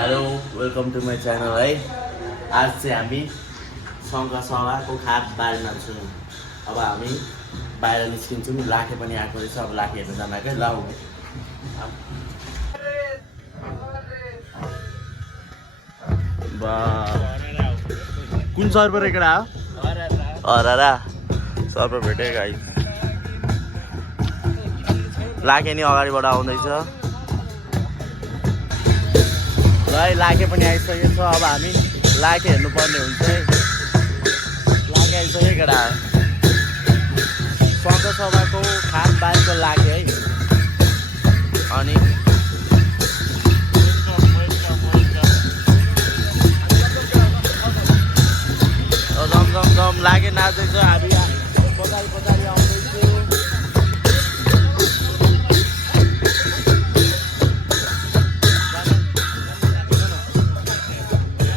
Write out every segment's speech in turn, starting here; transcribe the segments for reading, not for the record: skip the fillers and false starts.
Hello welcome to my channel है। आज चाहिँ हामी शङ्खसभाको खाट बारेमा छौँ। अब हामी बाहिर निस्किन्छौँ। लाखे पनि आएको रहेछ। अब लाखे हेर्नु जान क्या ल। कुन सर्भर एकडा हो? अरारा सर्भर भेटे गाइस। लाखे नि अगाडिबाट आउँदैछ। ल लाखे पनि आइसकेको छ। अब हामी लाखे हेर्नुपर्ने हुन्छ है। लाखे आइसक्यो केटा। शङ्खसभाको खाट बारेको लाखे है। अनि जम लागे नाच्दैछ। हामी पछाडि आउँदैछु।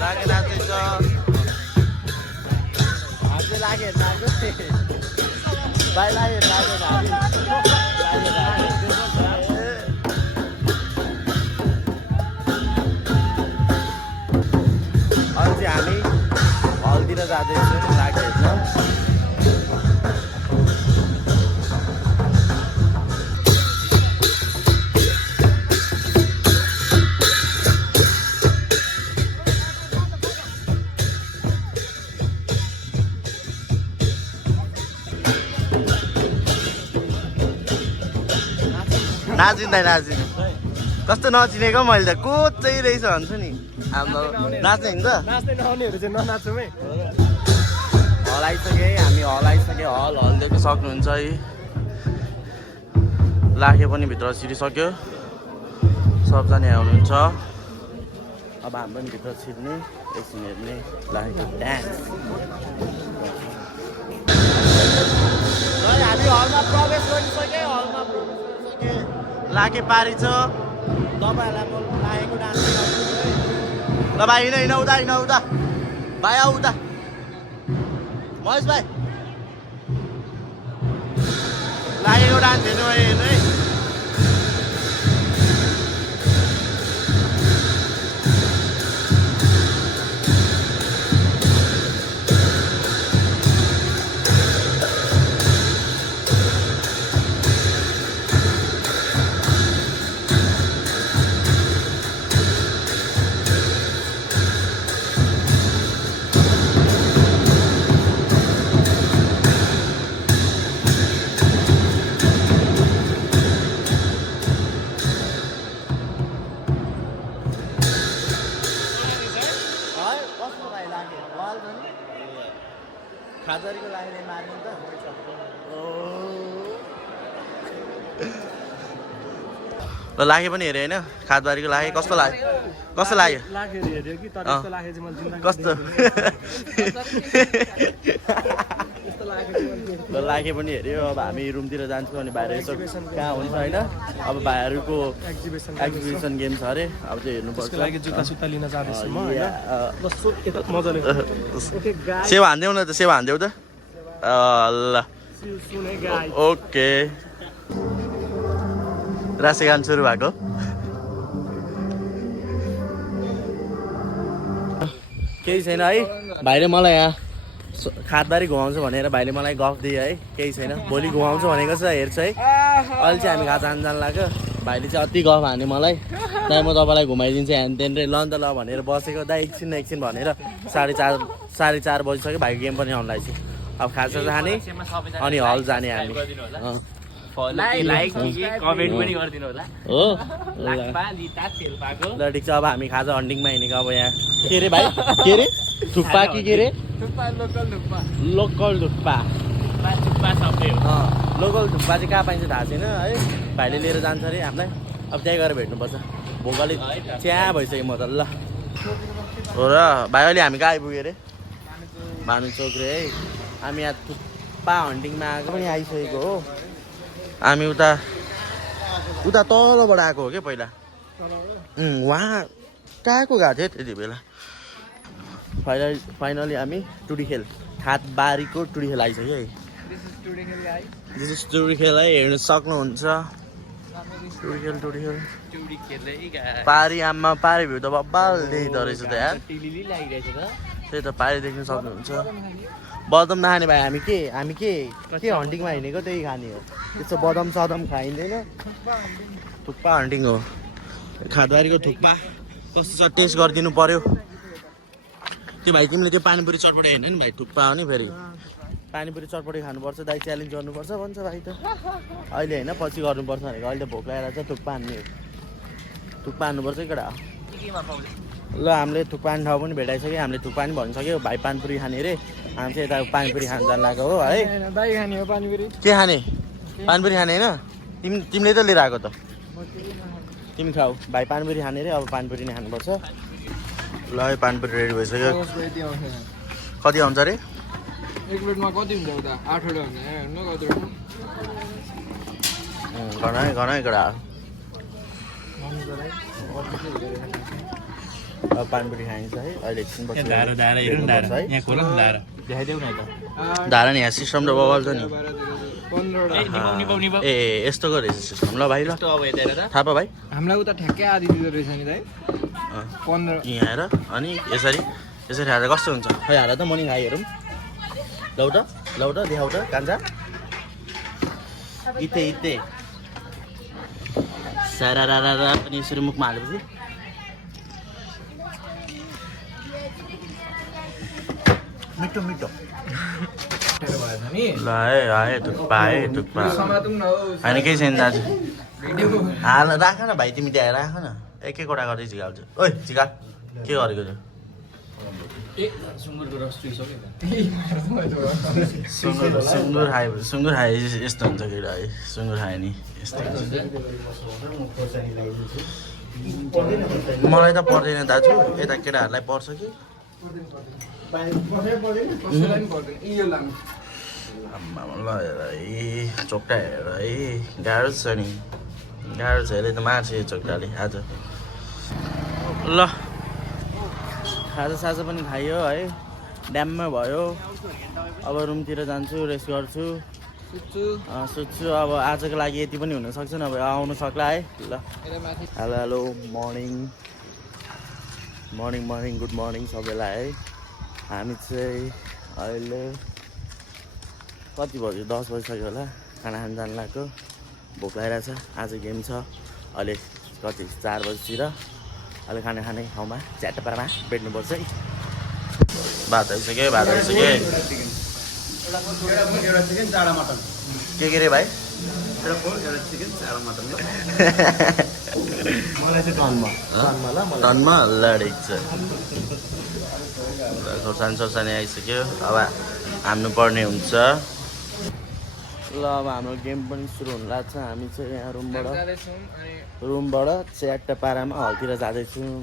लागे नाच्दैछ। हामी लागे नाच्छ भाइ लागे नाच्छ हामी। अनि चाहिँ हामी हलतिर जाँदैछौँ लागे हेर्न। नाचिँदै कस्तो नचिनेको मैले त को चाहिँ रहेछ भन्छु नि। हाम्रो नाच्ने हुन्छ। हल आइसक्यो है। हामी हल आइसक्यो। हल देख्न सक्नुहुन्छ है। लाखे पनि भित्र छिरिसक्यो। सबजना आउनुहुन्छ। अब हामी पनि भित्र छिर्ने एकछिन हेर्ने लाखेको डान्स। हामी हलमा प्रवेश गरिसक्यो। लाखे पारी छ। तपाईँहरूलाई म लागेको डान्स ल भाइ हिँड उता भाइ आऊ उता महेश भाइ। लागेको डान्स हेर्नु है। खाजारीको लागि मार्ने त ल लाखे पनि हेरेँ होइन। खादबारीको लाखे कस्तो लाग्यो? कस्तो लाग्यो? कस्तो ल लाखे पनि हेऱ्यो। अब हामी रुमतिर जान्छौँ। अनि बाहिर यसो कहाँ हुन्छ होइन। अब भाइहरूको एक्जिबिसन गेम छ अरे। अब चाहिँ हेर्नुपर्छ। सेवा हान्देऊ न त। सेवा हान्देऊ त ल। ओके राशि गान सुरु भएको। केही छैन है। भाइले मलाई यहाँ खादबारी घुमाउँछ भनेर भाइले मलाई गफ दियो है। केही छैन। भोलि घुमाउँछु भनेको छ। हेर्छ है। अहिले चाहिँ हामी खाजा जान लाग्यो। भाइले चाहिँ अति गफ हान्यो मलाई। दाइ म तपाईँलाई घुमाइदिन्छु ह्यान त्यहाँ ल नि त ल भनेर बसेको। दाइ एकछिन भनेर 4:30 बजिसक्यो। भाइको गेम पनि अनलाइन छ। अब खाजा खाने अनि हल जाने हामी। कमेन्ट पनि गरिदिनु होला हो। ल ठिक छ। अब हामी खाजा हन्टिङमा हिँडेको। अब यहाँ के अरे भाइ के अरे थुक्पा कि के अरे लोकल थुक्पा लोकल थुक्पा चाहिँ कहाँ पाइन्छ थाहा छैन है। भाइले लिएर जान्छ अरे हामीलाई। अब त्यहीँ गएर भेट्नुपर्छ। भोकले चिया भइसक्यो म त ल हो र। भाइ अहिले हामी कहाँ आइपुग्यो अरे? भानुचोक रे है। हामी यहाँ थुक्पा हन्टिङमा आएको पनि आइसकेको हो। हामी उता तलबाट आएको हो क्या पहिला। वहाँ कहाँको गएको थियो त्यति बेला। फाइनली हामी टुडीखेल खादबारीको टुडीखेल आइसक्यो है। दिस इज टुडीखेल है। हेर्न सक्नुहुन्छ। टुडी पारी आमा पारी भ्यू त बब्बाल देखिँदो रहेछ त यार त्यही त पारी देख्न सक्नुहुन्छ बदम नखाने भाइ हामी के हन्टिङमा हिँडेको त्यही खाने हो त्यस्तो बदम सदम खाइँदैन थुक्पा हन्टिङ हो खादबारीको थुक्पा कस्तो छ टेस्ट गरिदिनु पर्यो त्यो भाइ तिमीले त्यो पानीपुरी चटपटी होइन नि भाइ थुक्पा हो नि फेरि पानीपुरी चटपटी खानुपर्छ दाइ च्यालेन्ज गर्नुपर्छ भन्छ भाइ त अहिले होइन पछि गर्नुपर्छ भनेको अहिले त भोक लागेर चाहिँ थुक्पा हान्ने थुक्पा हान्नुपर्छ केटा ल हामीले थुक्पा हान्ने ठाउँ पनि भेटाइसक्यो हामीले थुक्पा पनि भनिसक्यो भाइ पानीपुरी खाने अरे हामी चाहिँ यता पानीपुरी खान जानु लागेको हो है के खाने पानीपुरी खाने होइन तिमीले त लिएर आएको त तिमी खाऊ भाइ पानीपुरी खाने अरे अब पानीपुरी नै खानुपर्छ ल है पानीपुरी रेडी भइसक्यो कति आउँछ अरे एक प्लेटमा कति हुन्छ उता 8 वटा हुन्छ घनै कडा अब पानीपुरी खाइन्छ है अहिले एकछिन पछि देखाइदेऊ न त धारा नि यहाँ सिस्टम र बगाल्छ नि ए यस्तो गरेछ सिस्टम ल भाइ ल थाहा पायो भाइ हामीलाई उता ठ्याक्कै आदि दिँदो रहेछ नि दाइ 15 यहाँ आएर अनि यसरी खाएर कस्तो हुन्छ खै हार त म नि खाइ हेरौँ लौ त देखाउ त कान्छा इते सारा अनि यसरी मुखमा हालेपछि मिठो ल है थुक्पा होइन केही छैन दाजु हाल राख न भाइ तिमी त्यहाँ राख न एकवटा गर्दै झिकाल्छु ओइ झिका के गरेको त्यो सुँगुर खाए यस्तो हुन्छ केटा है सुँगुर खायो नि यस्तो मलाई त पर्दैन दाजु यता केटाहरूलाई पर्छ कि ल हेर है चोक्टा हेर है गाह्रो छ नि गाह्रो छ अहिले त मार्छ यो चोक्टाले आज ल खाजा पनि खाइयो है ड्याममा भयो अब रुमतिर जान्छु रेस्ट गर्छु सुत्छु अब आजको लागि यति पनि हुनसक्छ नभए आउनु सक्ला है ल हेलो मर्निङ गुड मर्निङ सबैलाई है हामी चाहिँ अहिले कति बज्यो 10 बजिसक्यो होला खाना खान जानु लाग्यो भोक लागिरहेछ आज गेम छ अहिले कति 4 बजीतिर अहिले खाना खाने ठाउँमा च्याटपारामा भेट्नुपर्छ है भात आइसक्यो के रे भाइ टनमा लडेको छ खोर्सानी आइसक्यो अब हान्नु पर्ने हुन्छ ल अब हाम्रो गेम पनि सुरु हुन लाग्छ हामी चाहिँ यहाँ रुमबाट च्याटपारामा हलतिर जाँदैछौँ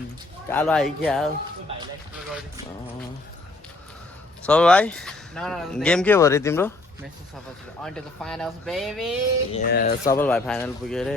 कालो आयो क्या सब भाइ गेम के भयो अरे तिम्रो सबल भाइ फाइनल पुग्यो अरे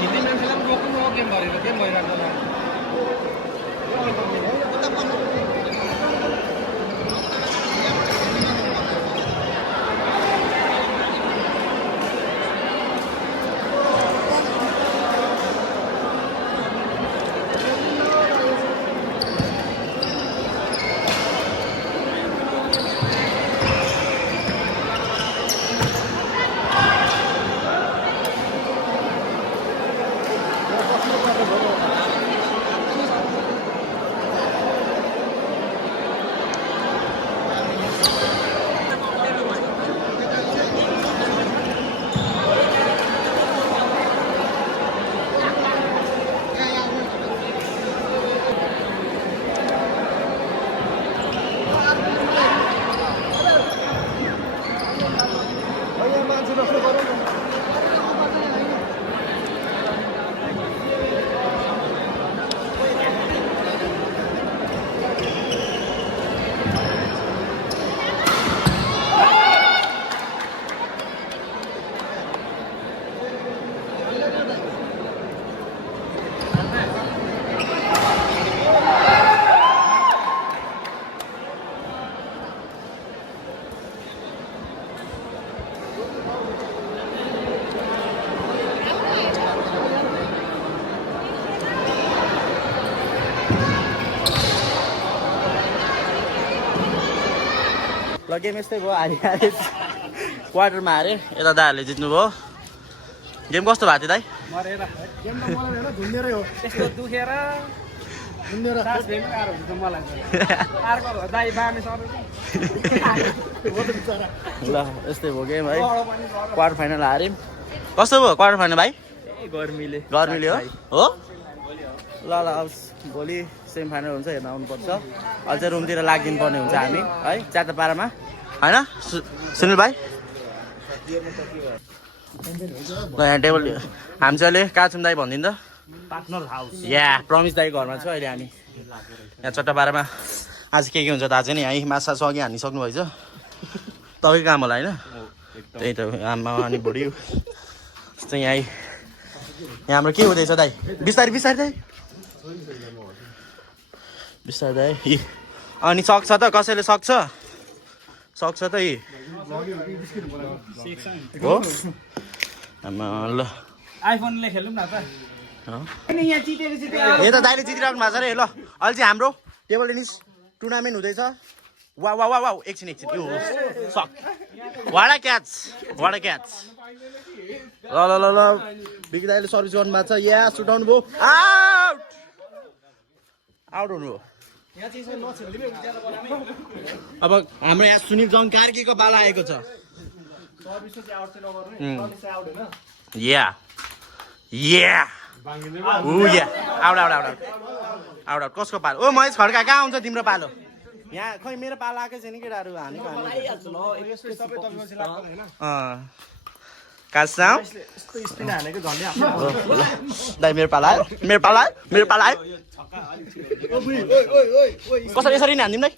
हिन्दी मान्छेलाई पनि रोक्नु हो गेम गरेर के भइरहेको छ ल गेम यस्तै भयो हारे क्वार्टरमा हारे यता दाहरूले जित्नुभयो गेम कस्तो भएको थियो दाइ मरेर गेम त मलाई हैन झुन्डेरै हो त्यस्तो दुखेर झुन्डेर सास फेर्नु गाह्रो हुन्छ मलाई अर्को दाइ बामे सबै ल यस्तै भयो गेम है क्वार्टर फाइनल हार्यौँ कस्तो भयो क्वार्टर फाइनल भाइ गर्मीले हो ल अब भोलि सेमी फाइनल हुन्छ हेर्न आउनुपर्छ अझै रुमतिर लागिदिनु पर्ने हुन्छ हामी है च्याटापाडामा होइन सुनिल भाइ ल यहाँ टेबल हामी चाहिँ अहिले कहाँ छौँ दाइ भनिदिनु त पार्टनर हाउस या प्रमिस दाइ घरमा छ अहिले हामी यहाँ चट्टापाडामा आज के हुन्छ थाहा छैन यहीँ माछा छ अघि हानिसक्नु भएछ तपाईँको काम होला होइन त्यही त आमा अनि बुढी जस्तै यहाँ हाम्रो के हुँदैछ दाइ बिस्तारै बिस्तारै दाइ बिस्तारै दाइ अनि सक्छ त कसैले सक्छ त यी हो आमा ल आइफोनले खेलौँ न त अनि यहाँ जितेपछि यो त दाइले जितिराख्नु भएको छ रे ल अहिले चाहिँ हाम्रो टेबल टेनिस टुर्नामेन्ट हुँदैछ वा वा वा वा एकछिन यो सक वाडा क्याच ल ल ल ल बिकी दाइले सर्भिस गर्नु भएको छ या सुटाउनु भयो आउट हुनुभयो अब हाम्रो यहाँ सुनिल जङ कार्कीको पाला आएको छ या आउट कसको पालो ओ महेश खड्का कहाँ आउँछ तिम्रो पालो यहाँ खै मेरो पालो आएकै छैन केटाहरू हानेको दाइ मेरो पाला आयो कसरी यसरी नि हानिदिउँ दाइ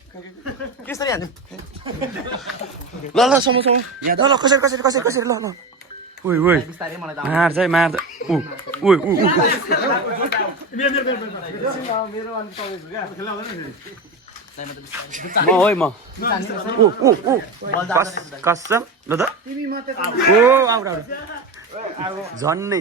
कसरी हानिदिउँ ल समय यहाँ ल कसरी ल मार्छ है मार्छ कसम ल त झन्नै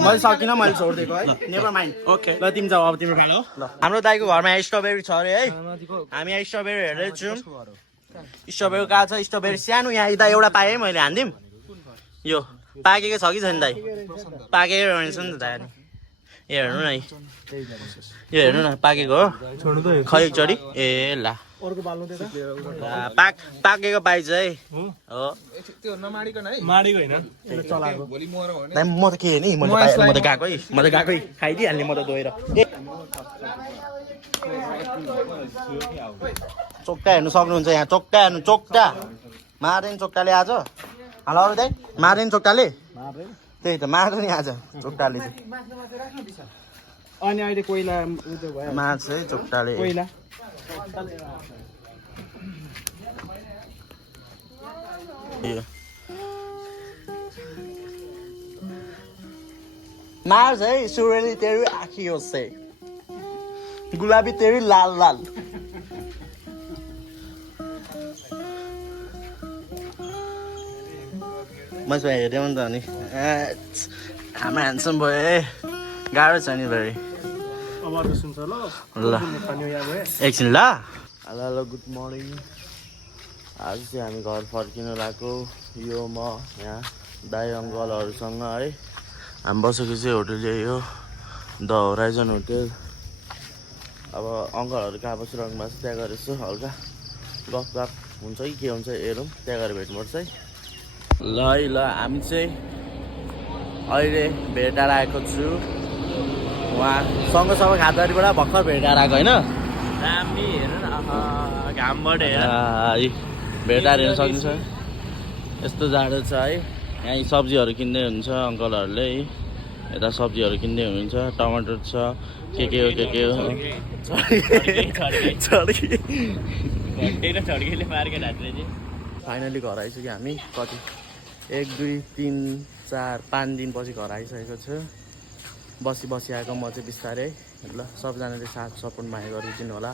मैले सकिनँ मैले छोडिदिएको है नेभर माइन्ड ओके ल तिमी जाऊ अब तिम्रो पालो ल हाम्रो दाइको घरमा यहाँ स्ट्रबेरी छ अरे है हामी यहाँ स्ट्रबेरी हेर्दैछौँ स्ट्रबेरी कहाँ छ स्ट्रबेरी सानो यहाँ यता एउटा पाएँ मैले हानिदिउँ यो पाकेको छ कि छैन दाइ पाकेको रहेछ नि त दाइ यो हेर्नु न यो हेर्नु न पाकेको हो खै एकचोटि ए ल पाकेको पाइन्छ है हो म त के नि म त गएकै खाइदिइहाल्ने म त धोएर चोक्टा हेर्नु सक्नुहुन्छ यहाँ चोक्टा हेर्नु चोक्टा मार्दैन चोक्टाले आज हेलो अरू दाइ मार्दैन चोक्टाले त्यही त मार्छ नि आज चोक्टाले अनि अहिले कोइला भयो मार्छ है चोक्टाले कोइला मार्छ है सुरेली तेरी आँखियों से गुलाबी तेरी लाल लाल मैले हेऱ्यो नि त अनि हाम्रो ह्यान्डसम भयो है गाह्रो छ नि very अब त सुन्छ ल ल खानु याद भयो एकछिन ल हेलो हेलो गुड मर्निङ आज चाहिँ हामी घर फर्किनु लागेको यो म यहाँ दाइ अङ्कलहरूसँग है हामी बसेको चाहिँ होटल चाहिँ यो द होराइजन होटल अब अङ्कलहरू कहाँ बसिरहनु भएको छ त्यहाँ गएर यसो हल्का गफ हुन्छ कि के हुन्छ हेरौँ त्यहाँ गएर भेट्नुपर्छ है ल है ल हामी चाहिँ अहिले भेटाएर आएको छु उहाँ सँगसँगै खाँदारीबाट भर्खर भेटाएर आएको होइन दामी हेर न घामबाट हेर भेटाएर हेर्न सकिन्छ यस्तो जाडो छ है यहाँ सब्जीहरू किन्दै हुनुहुन्छ अङ्कलहरूले है यता सब्जीहरू किन्दै हुनुहुन्छ टमाटर छ के हो फाइनली घर आइसक्यो हामी कति 1 2 3 4 5 दिनपछि घर आइसकेको छु बसी आएको म चाहिँ बिस्तारै ल सबजनाले साथ सपोर्ट माया गरिदिनु होला